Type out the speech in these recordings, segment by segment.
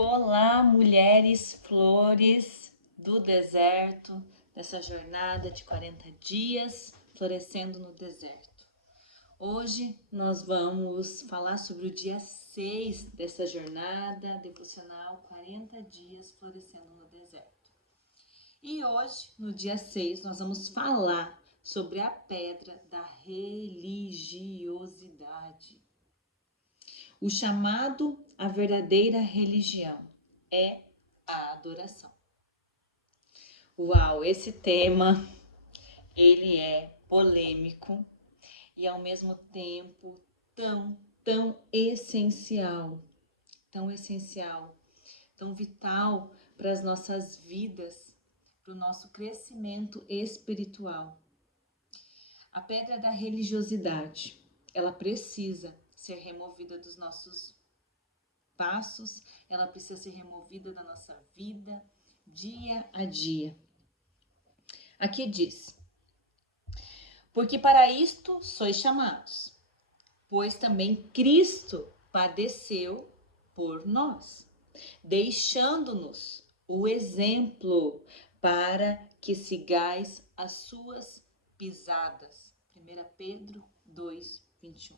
Olá, mulheres flores do deserto, dessa jornada de 40 dias florescendo no deserto. Hoje nós vamos falar sobre o dia 6 dessa jornada devocional 40 dias florescendo no deserto. E hoje, no dia 6, nós vamos falar sobre a pedra da religiosidade. O chamado à verdadeira religião é a adoração. Uau, esse tema, ele é polêmico e ao mesmo tempo tão essencial, tão vital para as nossas vidas, para o nosso crescimento espiritual. A pedra da religiosidade, ela precisa ser removida dos nossos passos, ela precisa ser removida da nossa vida, dia a dia. Aqui diz: porque para isto sois chamados, pois também Cristo padeceu por nós, deixando-nos o exemplo para que sigais as suas pisadas. 1 Pedro 2:21.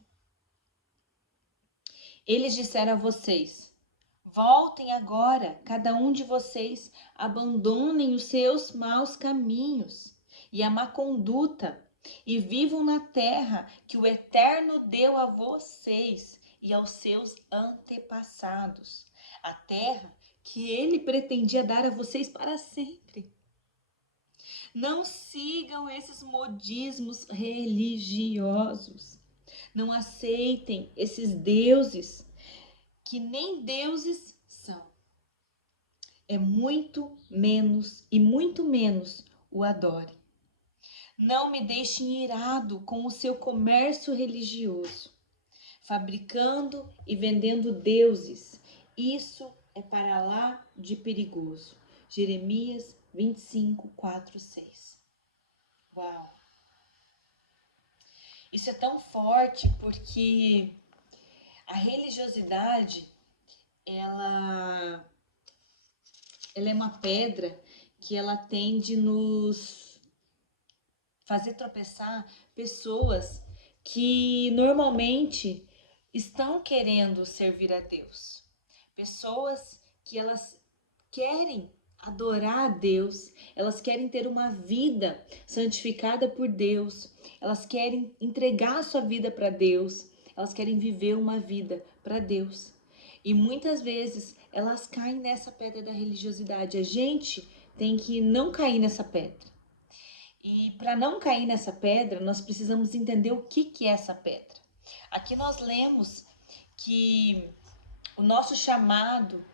Eles disseram a vocês: voltem agora, cada um de vocês, abandonem os seus maus caminhos e a má conduta, e vivam na terra que o Eterno deu a vocês e aos seus antepassados, a terra que ele pretendia dar a vocês para sempre. Não sigam esses modismos religiosos. Não aceitem esses deuses que nem deuses são. É muito menos o adore. Não me deixem irado com o seu comércio religioso, fabricando e vendendo deuses. Isso é para lá de perigoso. Jeremias 25:4-6. Uau! Isso é tão forte porque a religiosidade, ela é uma pedra que ela tende nos fazer tropeçar pessoas que normalmente estão querendo servir a Deus. Pessoas que elas querem adorar a Deus, elas querem ter uma vida santificada por Deus, elas querem entregar a sua vida para Deus, elas querem viver uma vida para Deus. E muitas vezes elas caem nessa pedra da religiosidade. A gente tem que não cair nessa pedra. E para não cair nessa pedra, nós precisamos entender o que é essa pedra. Aqui nós lemos que o nosso chamado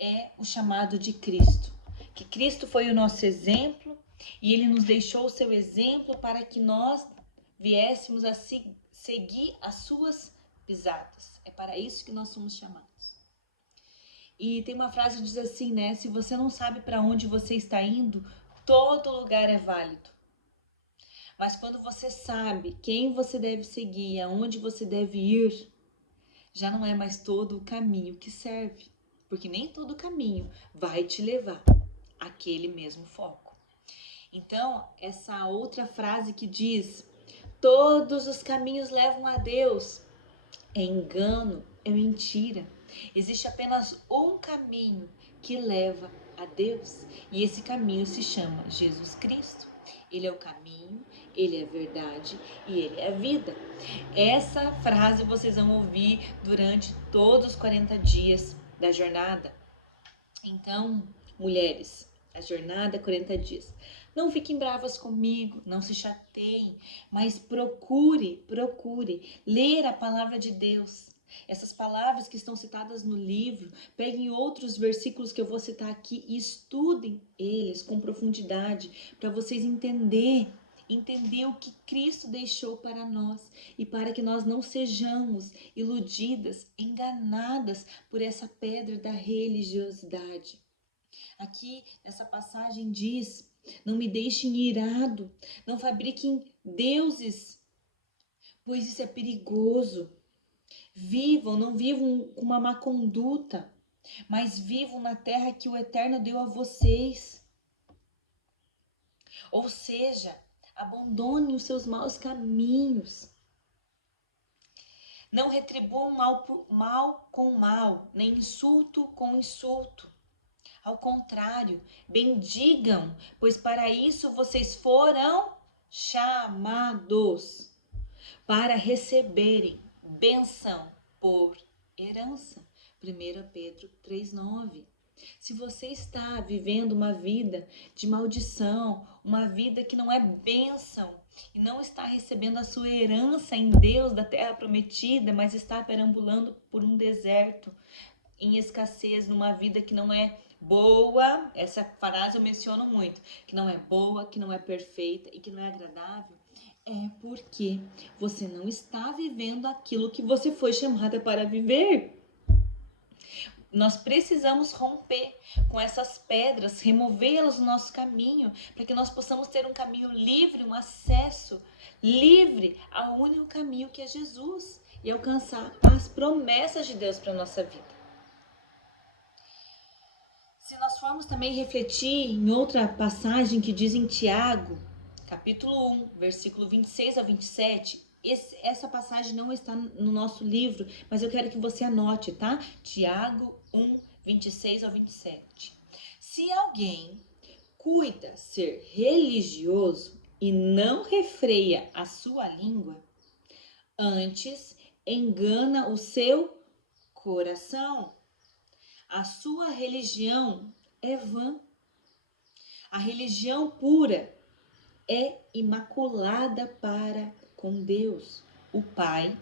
é o chamado de Cristo. Que Cristo foi o nosso exemplo e ele nos deixou o seu exemplo para que nós viéssemos a seguir as suas pisadas. É para isso que nós somos chamados. E tem uma frase que diz assim, né? Se você não sabe para onde você está indo, todo lugar é válido. Mas quando você sabe quem você deve seguir, aonde você deve ir, já não é mais todo o caminho que serve. Porque nem todo caminho vai te levar àquele mesmo foco. Então, essa outra frase que diz: todos os caminhos levam a Deus, é engano, é mentira. Existe apenas um caminho que leva a Deus, e esse caminho se chama Jesus Cristo. Ele é o caminho, ele é a verdade e ele é a vida. Essa frase vocês vão ouvir durante todos os 40 dias da jornada. Então, mulheres, a jornada 40 dias. Não fiquem bravas comigo, não se chateiem, mas procure ler a palavra de Deus. Essas palavras que estão citadas no livro, peguem outros versículos que eu vou citar aqui e estudem eles com profundidade para vocês entenderem o que Cristo deixou para nós e para que nós não sejamos iludidas, enganadas por essa pedra da religiosidade. Aqui nessa passagem diz: não me deixem irado, não fabriquem deuses, pois isso é perigoso. Não vivam com uma má conduta. mas vivam na terra que o Eterno deu a vocês. Ou seja, abandonem os seus maus caminhos. Não retribuam mal com mal, nem insulto com insulto. Ao contrário, bendigam, pois para isso vocês foram chamados, para receberem bênção por herança. 1 Pedro 3,9. Se você está vivendo uma vida de maldição, uma vida que não é bênção, e não está recebendo a sua herança em Deus da terra prometida, mas está perambulando por um deserto, em escassez, numa vida que não é boa, essa frase eu menciono muito, que não é boa, que não é perfeita e que não é agradável, é porque você não está vivendo aquilo que você foi chamada para viver. Nós precisamos romper com essas pedras, removê-las do nosso caminho, para que nós possamos ter um caminho livre, um acesso livre ao único caminho que é Jesus e alcançar as promessas de Deus para a nossa vida. Se nós formos também refletir em outra passagem que diz em Tiago, capítulo 1, versículo 26 a 27, essa passagem não está no nosso livro, mas eu quero que você anote, tá? Tiago 1, 26 a 27. Se alguém cuida ser religioso e não refreia a sua língua, antes engana o seu coração, a sua religião é vã. A religião pura é imaculada para com Deus. O Pai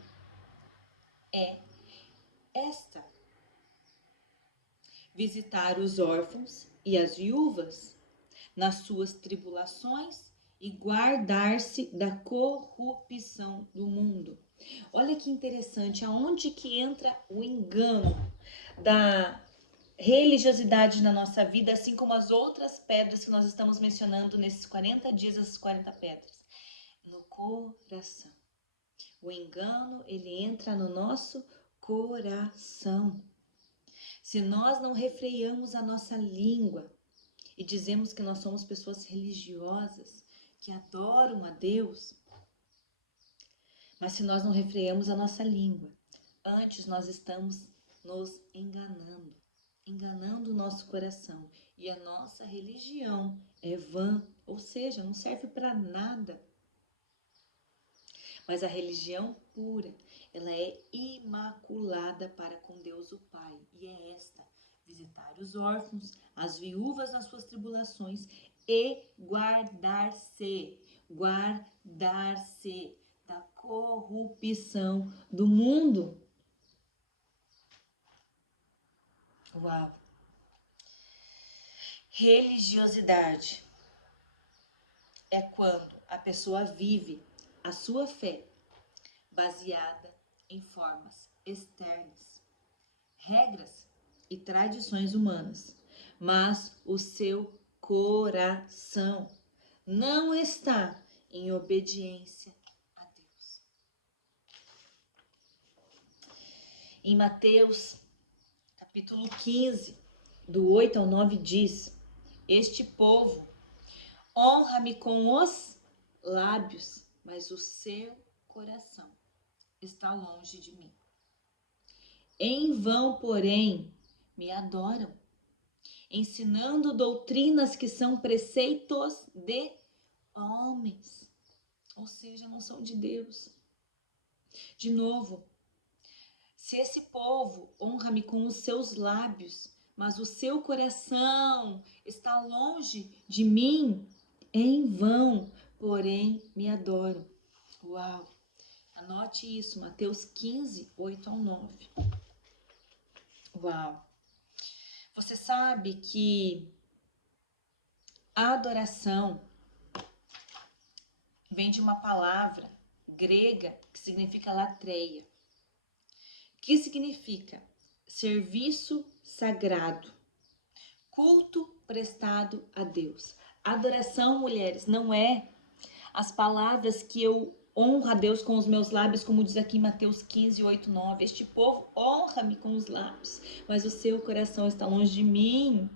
é esta: visitar os órfãos e as viúvas nas suas tribulações e guardar-se da corrupção do mundo. Olha que interessante, aonde que entra o engano da religiosidade na nossa vida, assim como as outras pedras que nós estamos mencionando nesses 40 dias, essas 40 pedras. No coração. O engano, ele entra no nosso coração. Se nós não refreamos a nossa língua e dizemos que nós somos pessoas religiosas, que adoram a Deus, mas se nós não refreamos a nossa língua, antes nós estamos nos enganando o nosso coração, e a nossa religião é vã, ou seja, não serve para nada. Mas a religião pura, ela é imaculada para com Deus o Pai, e é esta: visitar os órfãos, as viúvas nas suas tribulações e guardar-se da corrupção do mundo. Uau! Religiosidade é quando a pessoa vive a sua fé baseada em formas externas, regras e tradições humanas, mas o seu coração não está em obediência a Deus. Em Mateus, capítulo 15, do 8 ao 9 diz: este povo honra-me com os lábios, mas o seu coração está longe de mim. Em vão, porém, me adoram, ensinando doutrinas que são preceitos de homens, ou seja, não são de Deus. De novo, se esse povo honra-me com os seus lábios, mas o seu coração está longe de mim, em vão, porém, me adoram. Uau! Anote isso, Mateus 15, 8 ao 9. Uau! Você sabe que a adoração vem de uma palavra grega que significa latreia, que significa serviço sagrado, culto prestado a Deus. Adoração, mulheres, não é as palavras que eu honra a Deus com os meus lábios, como diz aqui em Mateus 15, 8, 9. Este povo honra-me com os lábios, mas o seu coração está longe de mim.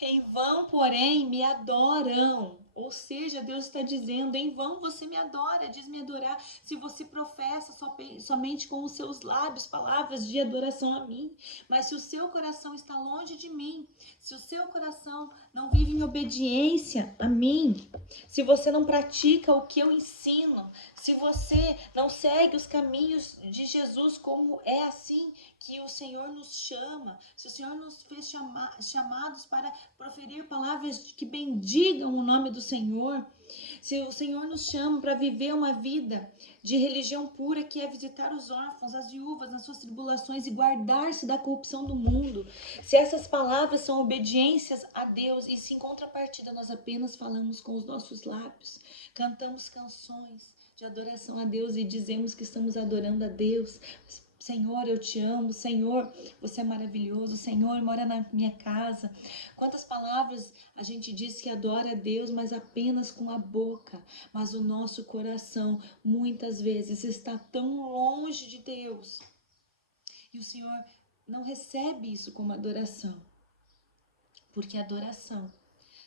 Em vão, porém, me adoram. Ou seja, Deus está dizendo, em vão você me adora, diz me adorar, se você professa somente com os seus lábios palavras de adoração a mim. Mas se o seu coração está longe de mim, se o seu coração não vive em obediência a mim, se você não pratica o que eu ensino, se você não segue os caminhos de Jesus, como é assim que o Senhor nos chama, se o Senhor nos fez chamados para proferir palavras que bendigam o nome do Senhor, se o Senhor nos chama para viver uma vida de religião pura, que é visitar os órfãos, as viúvas nas suas tribulações e guardar-se da corrupção do mundo, se essas palavras são obediências a Deus e se em contrapartida nós apenas falamos com os nossos lábios, cantamos canções de adoração a Deus e dizemos que estamos adorando a Deus, Senhor, eu te amo, Senhor, você é maravilhoso, Senhor, mora na minha casa. Quantas palavras a gente diz que adora a Deus, mas apenas com a boca, mas o nosso coração muitas vezes está tão longe de Deus. E o Senhor não recebe isso como adoração, porque adoração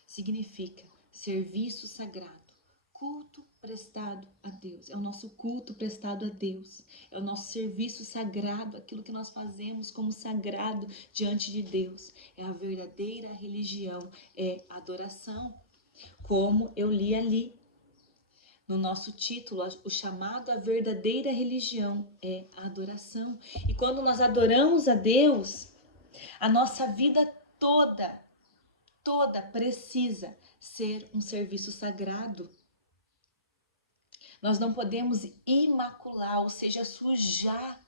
significa serviço sagrado. Culto prestado a Deus, é o nosso culto prestado a Deus, é o nosso serviço sagrado, aquilo que nós fazemos como sagrado diante de Deus, é a verdadeira religião, é adoração, como eu li ali no nosso título, o chamado à verdadeira religião é a adoração, e quando nós adoramos a Deus, a nossa vida toda precisa ser um serviço sagrado. Nós não podemos imacular, ou seja, sujar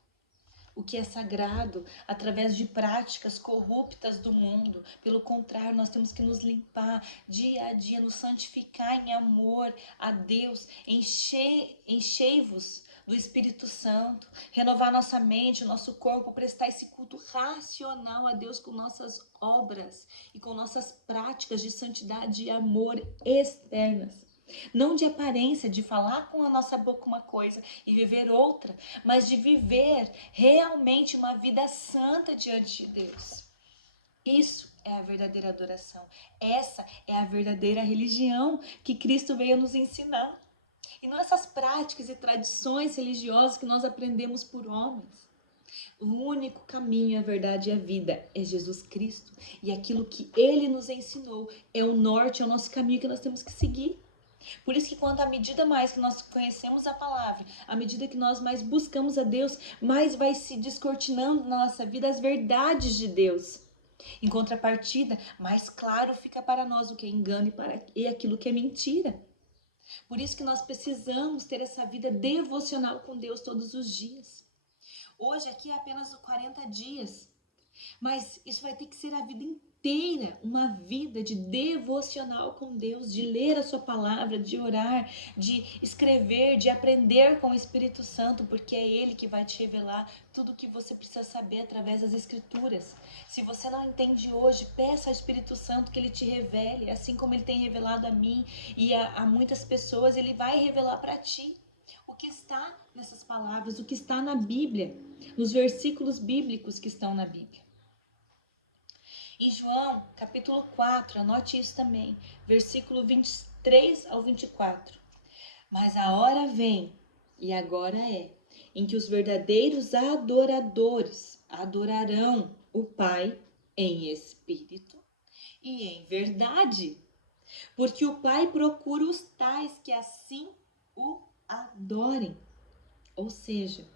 o que é sagrado através de práticas corruptas do mundo. Pelo contrário, nós temos que nos limpar dia a dia, nos santificar em amor a Deus, enchei-vos do Espírito Santo, renovar nossa mente, o nosso corpo, prestar esse culto racional a Deus com nossas obras e com nossas práticas de santidade e amor externas. Não de aparência, de falar com a nossa boca uma coisa e viver outra, mas de viver realmente uma vida santa diante de Deus. Isso é a verdadeira adoração. Essa é a verdadeira religião que Cristo veio nos ensinar. E não essas práticas e tradições religiosas que nós aprendemos por homens. O único caminho, a verdade e a vida é Jesus Cristo. E aquilo que Ele nos ensinou é o norte, é o nosso caminho que nós temos que seguir. Por isso que à medida mais que nós conhecemos a palavra, à medida que nós mais buscamos a Deus, mais vai se descortinando na nossa vida as verdades de Deus. Em contrapartida, mais claro fica para nós o que é engano e aquilo que é mentira. Por isso que nós precisamos ter essa vida devocional com Deus todos os dias. Hoje aqui é apenas 40 dias, mas isso vai ter que ser a vida inteira, uma vida de devocional com Deus, de ler a sua palavra, de orar, de escrever, de aprender com o Espírito Santo, porque é Ele que vai te revelar tudo o que você precisa saber através das Escrituras. Se você não entende hoje, peça ao Espírito Santo que Ele te revele, assim como Ele tem revelado a mim e a muitas pessoas, Ele vai revelar para ti o que está nessas palavras, o que está na Bíblia, nos versículos bíblicos que estão na Bíblia. Em João, capítulo 4, anote isso também, versículo 23 ao 24. Mas a hora vem, e agora é, em que os verdadeiros adoradores adorarão o Pai em espírito e em verdade, porque o Pai procura os tais que assim o adorem. Ou seja,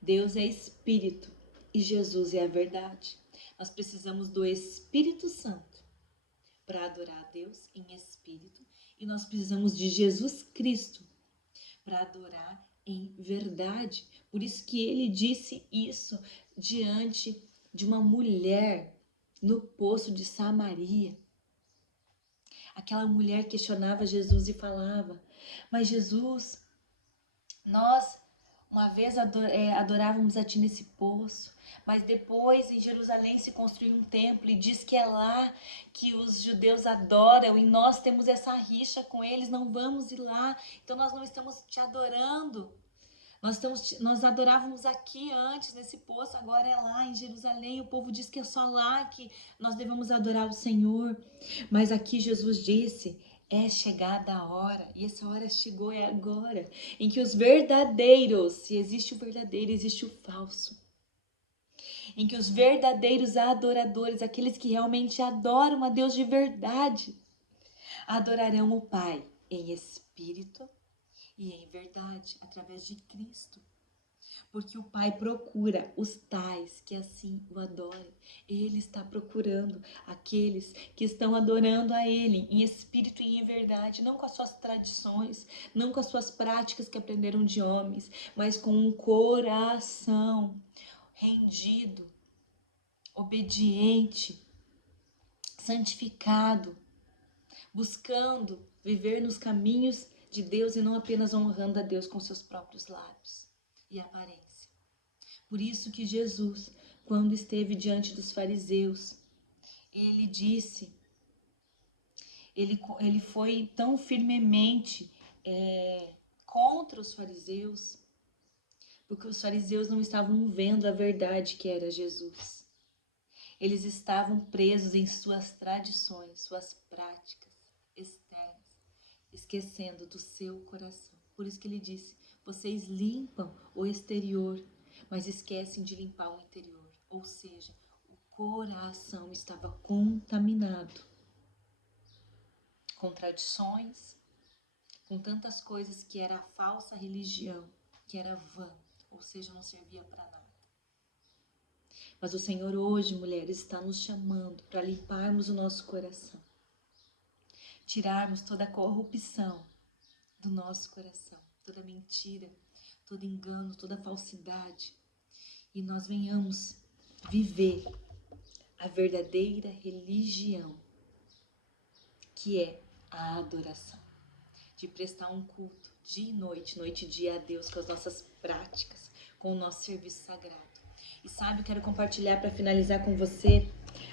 Deus é espírito e Jesus é a verdade. Nós precisamos do Espírito Santo para adorar a Deus em espírito e nós precisamos de Jesus Cristo para adorar em verdade. Por isso que ele disse isso diante de uma mulher no poço de Samaria. Aquela mulher questionava Jesus e falava: mas Jesus, Uma vez adorávamos a ti nesse poço, mas depois em Jerusalém se construiu um templo e diz que é lá que os judeus adoram e nós temos essa rixa com eles, não vamos ir lá, então nós não estamos te adorando. Nós adorávamos aqui antes, nesse poço, agora é lá em Jerusalém. O povo diz que é só lá que nós devemos adorar o Senhor. Mas aqui Jesus disse, é chegada a hora, e essa hora chegou, é agora, em que os verdadeiros, se existe o verdadeiro, existe o falso. Em que os verdadeiros adoradores, aqueles que realmente adoram a Deus de verdade, adorarão o Pai em espírito e em verdade, através de Cristo. Porque o Pai procura os tais que assim o adorem. Ele está procurando aqueles que estão adorando a Ele em espírito e em verdade, não com as suas tradições, não com as suas práticas que aprenderam de homens, mas com um coração rendido, obediente, santificado, buscando viver nos caminhos de Deus e não apenas honrando a Deus com seus próprios lábios e aparência. Por isso que Jesus, quando esteve diante dos fariseus, ele disse, ele foi tão firmemente contra os fariseus, porque os fariseus não estavam vendo a verdade que era Jesus. Eles estavam presos em suas tradições, suas práticas externas, esquecendo do seu coração. Por isso que ele disse, vocês limpam o exterior, mas esquecem de limpar o interior. Ou seja, o coração estava contaminado com tradições, com tantas coisas que era a falsa religião, que era vã, ou seja, não servia para nada. Mas o Senhor hoje, mulheres, está nos chamando para limparmos o nosso coração, tirarmos toda a corrupção do nosso coração, toda mentira, todo engano, toda falsidade, e nós venhamos viver a verdadeira religião, que é a adoração, de prestar um culto dia e noite, noite e dia a Deus com as nossas práticas, com o nosso serviço sagrado. E sabe, eu quero compartilhar para finalizar com você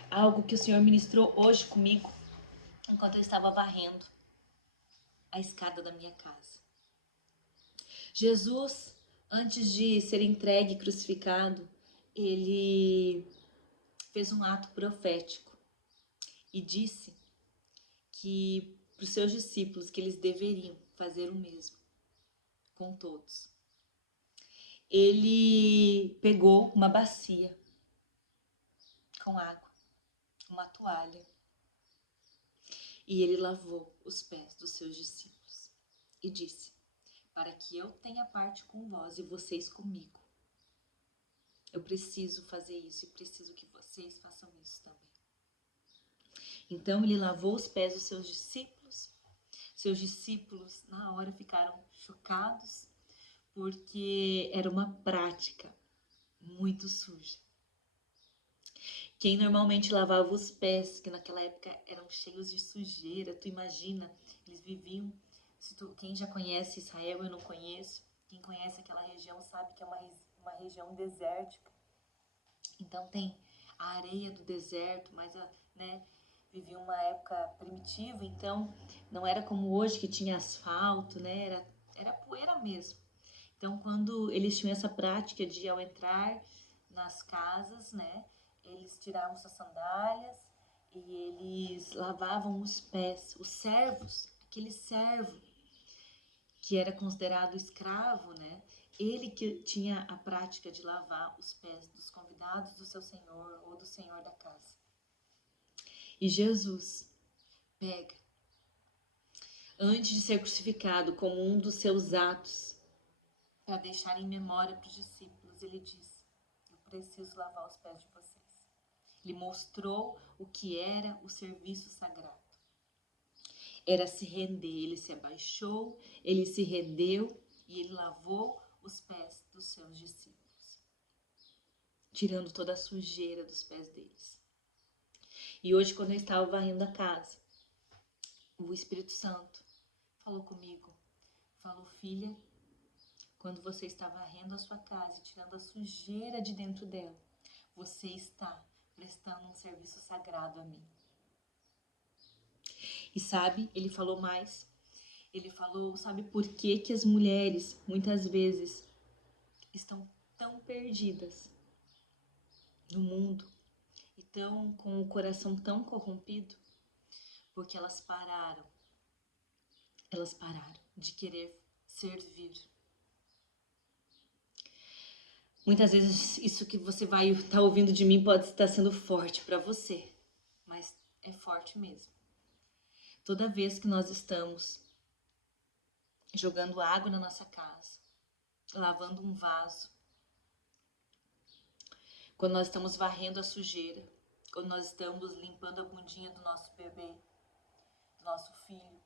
algo que o Senhor ministrou hoje comigo, enquanto eu estava varrendo a escada da minha casa. Jesus, antes de ser entregue e crucificado, ele fez um ato profético e disse que para os seus discípulos que eles deveriam fazer o mesmo com todos. Ele pegou uma bacia com água, uma toalha, e ele lavou os pés dos seus discípulos e disse, para que eu tenha parte com vós e vocês comigo, eu preciso fazer isso e preciso que vocês façam isso também. Então ele lavou os pés dos seus discípulos. Seus discípulos na hora ficaram chocados, porque era uma prática muito suja. Quem normalmente lavava os pés, que naquela época eram cheios de sujeira, tu imagina, eles viviam, quem já conhece Israel, eu não conheço, quem conhece aquela região sabe que é uma região desértica. Então tem a areia do deserto, mas vivia uma época primitiva, então não era como hoje que tinha asfalto, né? Era poeira mesmo. Então, quando eles tinham essa prática de, ao entrar nas casas, né, eles tiravam suas sandálias e eles lavavam os pés. Os servos, aquele servo que era considerado escravo, né, ele que tinha a prática de lavar os pés dos convidados do seu senhor ou do senhor da casa. E Jesus pega, antes de ser crucificado, como um dos seus atos, para deixar em memória para os discípulos, ele diz, eu preciso lavar os pés de vocês. Ele mostrou o que era o serviço sagrado. Era se render, ele se abaixou, ele se rendeu e ele lavou os pés dos seus discípulos, tirando toda a sujeira dos pés deles. E hoje, quando eu estava varrendo a casa, o Espírito Santo falou comigo, falou, filha, quando você está varrendo a sua casa e tirando a sujeira de dentro dela, você está prestando um serviço sagrado a mim. E sabe, ele falou mais. Ele falou, sabe por que que as mulheres, muitas vezes, estão tão perdidas no mundo e estão com o coração tão corrompido? Porque elas pararam de querer servir. Muitas vezes isso que você vai estar ouvindo de mim pode estar sendo forte para você, mas é forte mesmo. Toda vez que nós estamos jogando água na nossa casa, lavando um vaso, quando nós estamos varrendo a sujeira, quando nós estamos limpando a bundinha do nosso bebê, do nosso filho,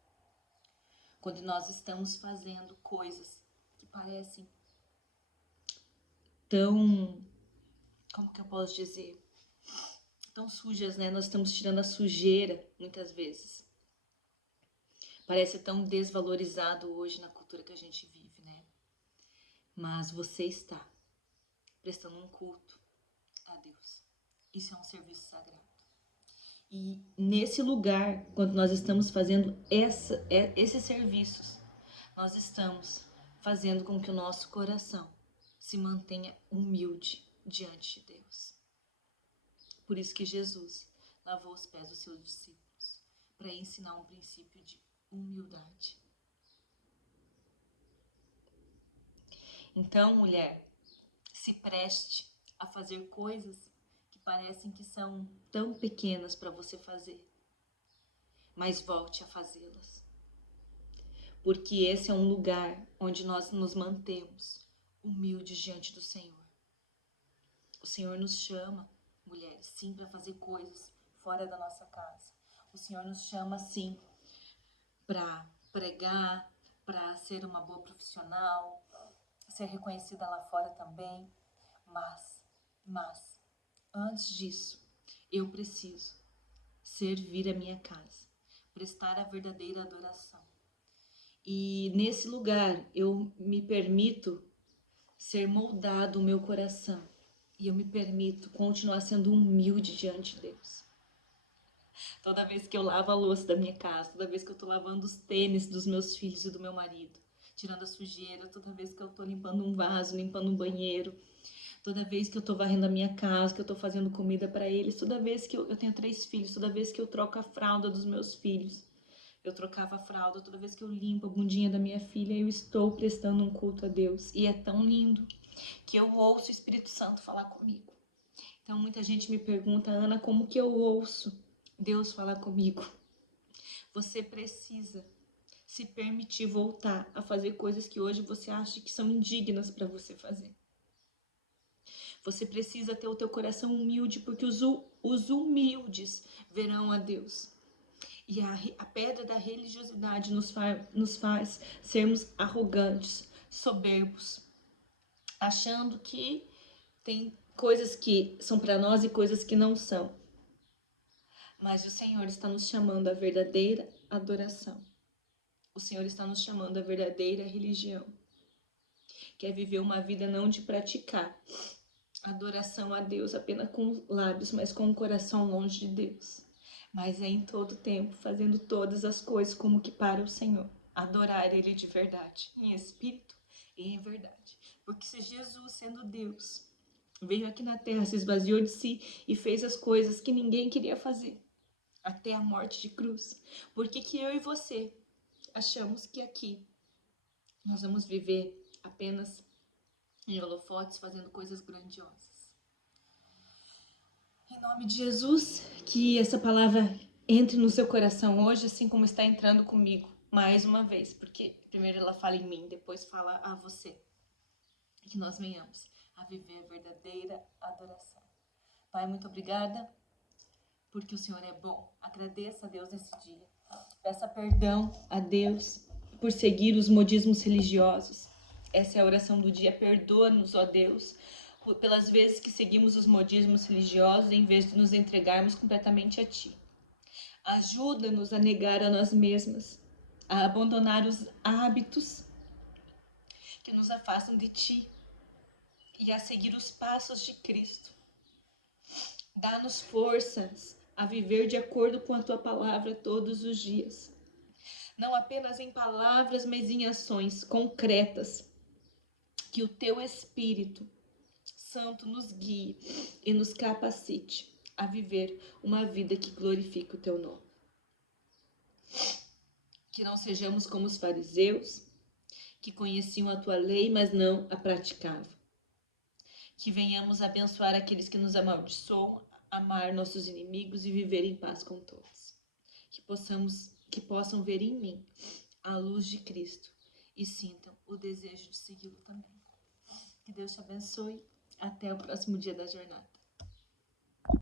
quando nós estamos fazendo coisas que parecem tão, como que eu posso dizer, tão sujas, né? Nós estamos tirando a sujeira muitas vezes. Parece tão desvalorizado hoje na cultura que a gente vive, né? Mas você está prestando um culto a Deus. Isso é um serviço sagrado. E nesse lugar, quando nós estamos fazendo esses serviços, nós estamos fazendo com que o nosso coração se mantenha humilde diante de Deus. Por isso que Jesus lavou os pés dos seus discípulos, para ensinar um princípio de humildade. Então, mulher, se preste a fazer coisas que parecem que são tão pequenas para você fazer, mas volte a fazê-las. Porque esse é um lugar onde nós nos mantemos humildes diante do Senhor. O Senhor nos chama, mulheres, sim, para fazer coisas fora da nossa casa. O Senhor nos chama, sim, para pregar, para ser uma boa profissional, ser reconhecida lá fora também. Mas, antes disso, eu preciso servir a minha casa, prestar a verdadeira adoração. E nesse lugar eu me permito ser moldado o meu coração. E eu me permito continuar sendo humilde diante de Deus. Toda vez que eu lavo a louça da minha casa, toda vez que eu tô lavando os tênis dos meus filhos e do meu marido, tirando a sujeira, toda vez que eu tô limpando um vaso, limpando um banheiro, toda vez que eu tô varrendo a minha casa, que eu tô fazendo comida para eles, toda vez que eu tenho 3 filhos, toda vez que eu troco a fralda dos meus filhos, eu trocava a fralda, toda vez que eu limpo a bundinha da minha filha, eu estou prestando um culto a Deus. E é tão lindo que eu ouço o Espírito Santo falar comigo. Então muita gente me pergunta, Ana, como que eu ouço Deus falar comigo? Você precisa se permitir voltar a fazer coisas que hoje você acha que são indignas para você fazer. Você precisa ter o teu coração humilde, porque os humildes verão a Deus. E a pedra da religiosidade nos faz sermos arrogantes, soberbos, achando que tem coisas que são para nós e coisas que não são. Mas o Senhor está nos chamando à verdadeira adoração. O Senhor está nos chamando à verdadeira religião. Quer viver uma vida não de praticar adoração a Deus apenas com lábios, mas com o coração longe de Deus. Mas é em todo tempo, fazendo todas as coisas como que para o Senhor. Adorar Ele de verdade, em espírito e em verdade. Porque se Jesus, sendo Deus, veio aqui na terra, se esvaziou de si e fez as coisas que ninguém queria fazer, até a morte de cruz, por que que eu e você achamos que aqui nós vamos viver apenas em holofotes, fazendo coisas grandiosas? Em nome de Jesus, que essa palavra entre no seu coração hoje, assim como está entrando comigo, mais uma vez, porque primeiro ela fala em mim, depois fala a você. Que nós venhamos a viver a verdadeira adoração. Pai, muito obrigada, porque o Senhor é bom. Agradeça a Deus nesse dia. Peça perdão a Deus por seguir os modismos religiosos. Essa é a oração do dia. Perdoa-nos, ó Deus, pelas vezes que seguimos os modismos religiosos em vez de nos entregarmos completamente a Ti. Ajuda-nos a negar a nós mesmas, a abandonar os hábitos que nos afastam de Ti e a seguir os passos de Cristo. Dá-nos forças a viver de acordo com a Tua palavra todos os dias. Não apenas em palavras, mas em ações concretas. Que o Teu Espírito Santo nos guie e nos capacite a viver uma vida que glorifique o Teu nome. Que não sejamos como os fariseus, que conheciam a Tua lei, mas não a praticavam. Que venhamos abençoar aqueles que nos amaldiçoam, amar nossos inimigos e viver em paz com todos. Que possam ver em mim a luz de Cristo e sintam o desejo de segui-lo também. Que Deus te abençoe. Até o próximo dia da jornada.